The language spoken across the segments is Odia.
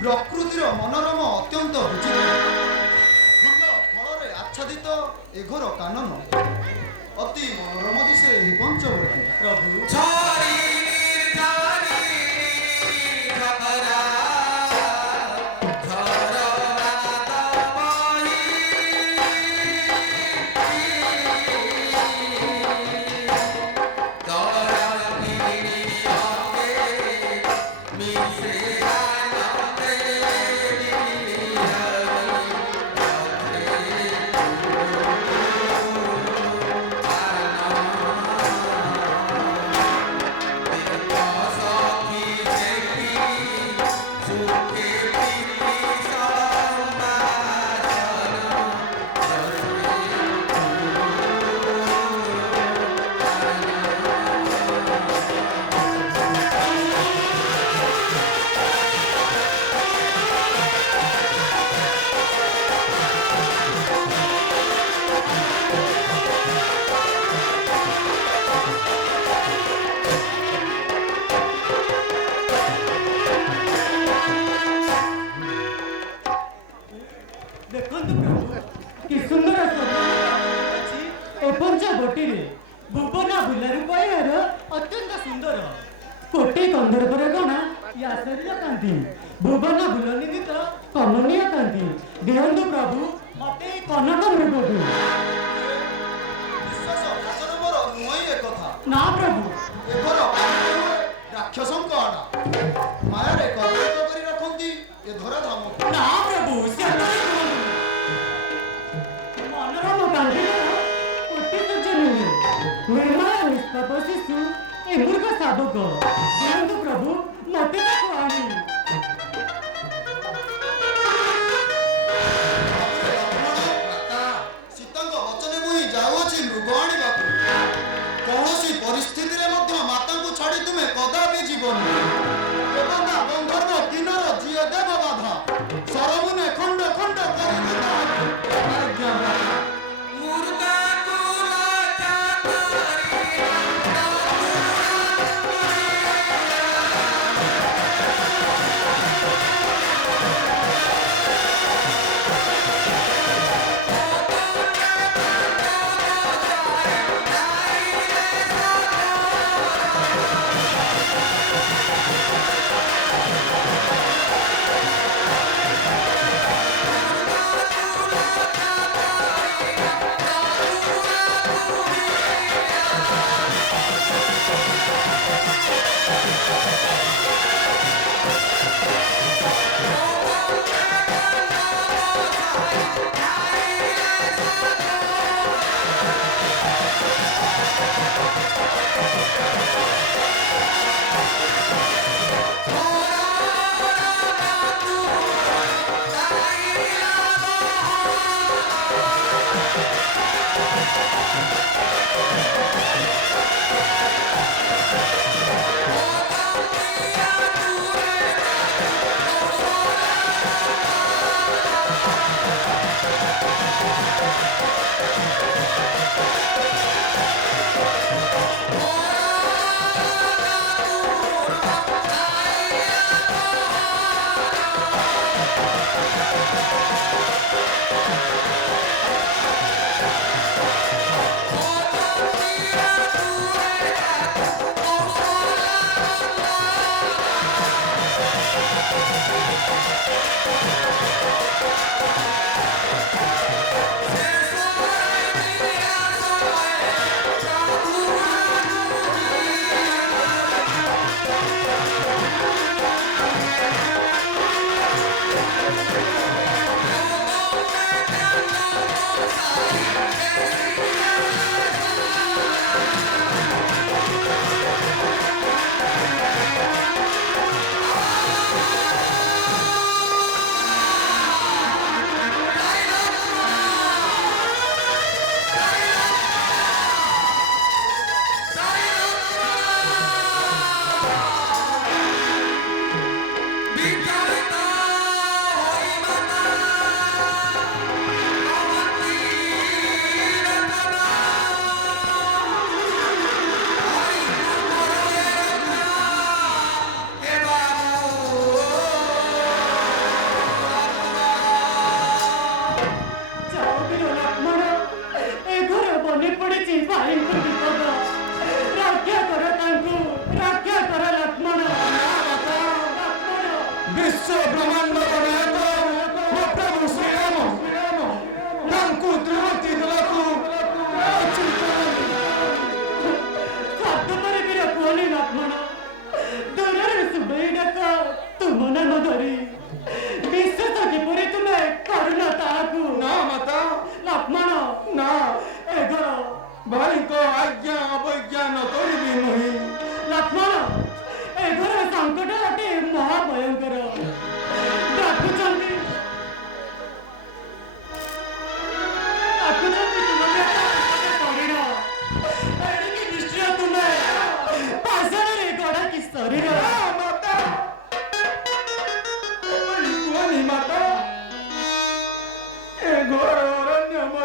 ପ୍ରକୃତିର ମନୋରମ ଅତ୍ୟନ୍ତ ରୁଚିକର ଫୁଲ ଫଳରେ ଆଚ୍ଛାଦିତ ଏ ଘର କାନନ ଅତି ମନୋରମ ଦିଶେ ଏହି ପଞ୍ଚବଟୀ। ପ୍ରଭୁ ଦେଖନ୍ତୁ ପ୍ରଭୁ କି ସୁନ୍ଦର ଅଛି ଏ ପଞ୍ଚବଟୀରେ ଭୁବନ ବୁଲାରୁ ପରିବାର ଅତ୍ୟନ୍ତ ସୁନ୍ଦର କୋଟି କନ୍ଦର୍ପର ଗଣା ୟା ଶରୀର କାନ୍ତି ଭୁବନ ବୁଲ ନିମିତ୍ତ କମନୀୟ କାନ୍ତି ଦିଅନ୍ତୁ ପ୍ରଭୁ ମତେ ଏଇ କନକ ମୃଗକୁ। ବିଶ୍ୱାସ ଭାଷଣ ମୋର ନୁହେଁ ଏ କଥା। ନା ପ୍ରଭୁ ଏ ଘର ରାକ୍ଷସଙ୍କ ଆଡ଼ା ମାୟାରେ କବଳିତ କରି ରଖନ୍ତି ଏ ଧରାଧାମକୁ। ନା ପ୍ରଭୁ ସେପରି କୁହନ୍ତୁ ମନୋରମ କାନ୍ତିର କୋଟି ସୂର୍ଯ୍ୟ ନୁହେଁ ନିର୍ମଳ ନିଷ୍ପାପ ଶିଶୁ ଏ ମୂର୍ଖ ଶାବକ ଦିଅନ୍ତୁ ପ୍ରଭୁ ମତେ ତାକୁ ଆଣି। ସୀତାଙ୍କ ବଚନେ ମୁହିଁ ଯାଉଅଛି ମୃଗ ଆଣିବାକୁ। କୌଣସି ପରିସ୍ଥିତିରେ ମଧ୍ୟ ମାତାଙ୍କୁ ଛାଡ଼ି ତୁମେ କଦାପି ଯିବନି। ଦେବତା ଗନ୍ଧର୍ବ କିନ୍ନର ଯିଏ ଦେବ ବାଧା ସରମୁନେ ଖଣ୍ଡ ଖଣ୍ଡ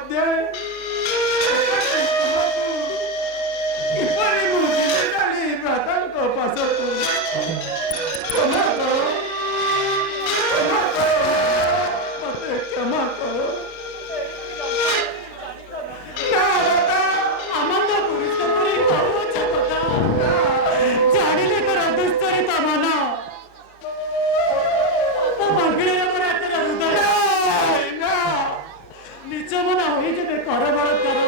ମଧ୍ୟ କିପରି ମୁଁ ଯିବି କାଲି ମାତାଙ୍କ ପାଶକୁ କ୍ଷମା କର ମତେ କ୍ଷମା କର। ନା ବାପା, ଆନନ୍ଦ ପୁରୁଷ ପରି କହୁଛ କଥା। ଜାଣିଲେ ମୋର ଦୁଶ୍ଚରିତ ମନ। ମୋ ମଙ୍ଗଳୀର ମୋର ହାତରେ ହୃଦୟ। ନା ନିଜ ମନ ହୋଇଯିବେ କର ବଳତ୍କାର।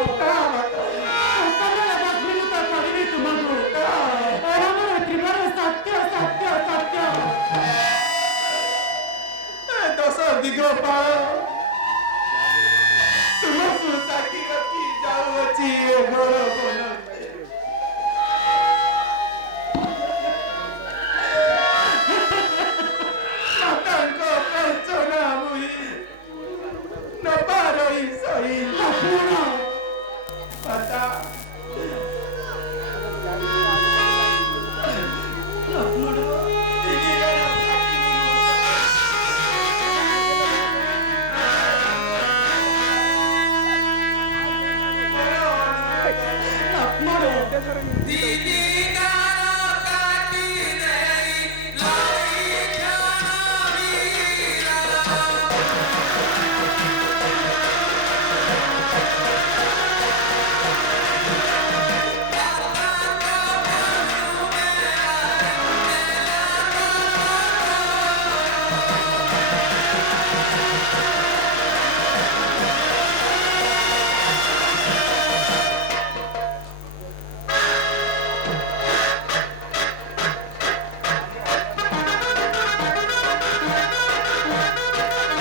ବସ୍ମୀଭୂତ କରିବି ତୁମକୁ। ଏହା ମୋର ତ୍ରିବାର ସତ୍ୟ ସତ୍ୟ ସତ୍ୟ। ଦଶ ଦିଗ ପାଳ ତୁମକୁ ସାକ୍ଷୀ ରଖି ଯାଉଅଛି ଏ ଘର ବନ